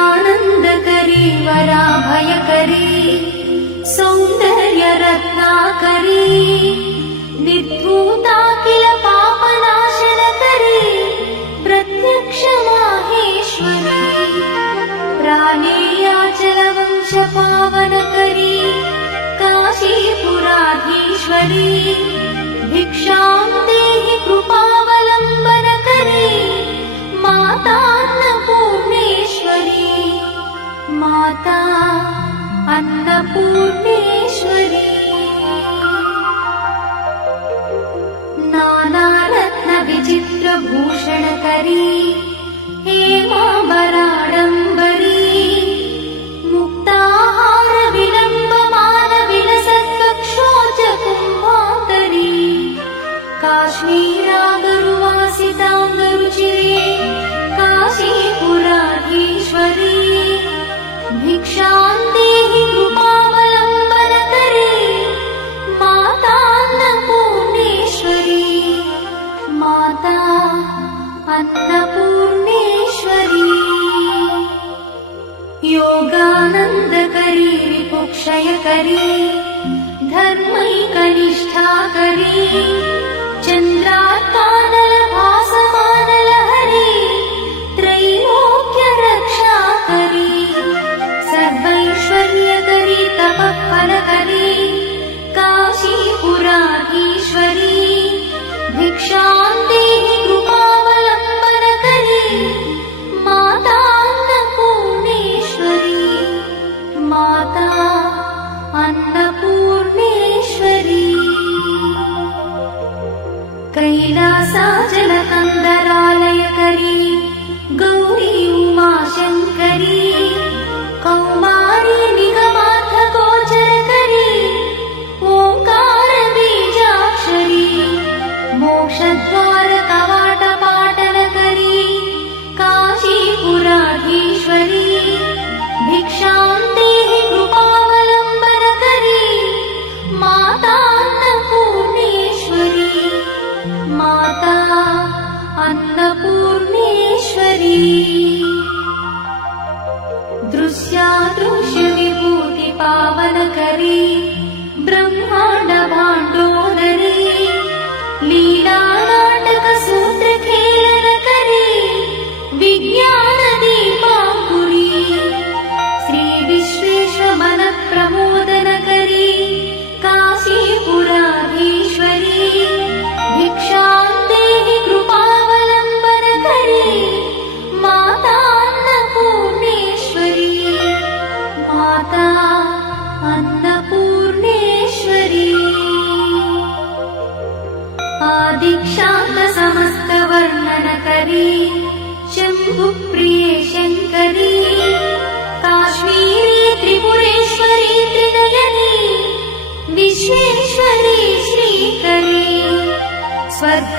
नित्यानन्दकरी वराभयकरी सौन्दर्यरत्नाकरी निर्धूता किल पापनाशनकरी प्रत्यक्ष माहेश्वरी प्राणेयाचलवंशपावनकरी काशीपुराधीश्वरी भिक्षां देहि कृपावलम्बनकरी माता अन्नपूर्णेश्वरी माता अन्नपूर्णेश्वरी नानारत्न विचित्रभूषणकरी हेमाम्बराडम्बरी मुक्ताहार विलम्बमान विलसत्कक्षोज कुम्भान्तरी काश्मीरागरुवासिताङ्गरुचिरे काशीपुराधीश्वरी भिक्षां देहि कृपावलम्बनकरी माता अन्नपूर्णेश्वरी माता अन्नपूर्णेश्वरी योगानन्दकरी रिपुक्षयकरी धर्मैकनिष्ठाकरी चन्द्रात्कानलभासमानलहरी त्रैलोक्यरक्षाकरी सर्वैश्वर्यकरी तपःफलकरी काशीपुराधीश्वरी भिक्षां देहि कृपावलम्बनकरी माता अन्नपूर्णेश्वरी माता अन्नपूर्णेश्वरी कैलासाचलकन्दरालयकरी गौरी उमाशङ्करी कौमारी निगमार्थगोचरकरी ओङ्कारबीजाक्षरी मोक्षद्वारकवाटपाटनकरी काशीपुराधीश्वरी भिक्षां देहि कृपावलम्बनकरी माता अन्नपूर्णेश्वरी माता अन्नपूर्णेश्वरी दृश्यादृश्यविभूतिपावनकरी ब्रह्माण्डभाण्डोदरी लीलानाटकसूत्रखेलनकरी विज्ञानदीपाङ्कुरी श्रीविश्वेशमनप्रमोदनकरी काशीपुराधीश्वरी भिक्षां देहि कृपावलम्बनकरी माता अन्नपूर्णेश्वरी माता अन्नपूर्णेश्वरी आदिक्षान्तसमस्तवर्णनकरी शम्भुप्रिये शङ्करी काश्मीरी त्रिपुरेश्वरी त्रिनयनी विश्वेश्वरी श्रीकरी स्वर्ग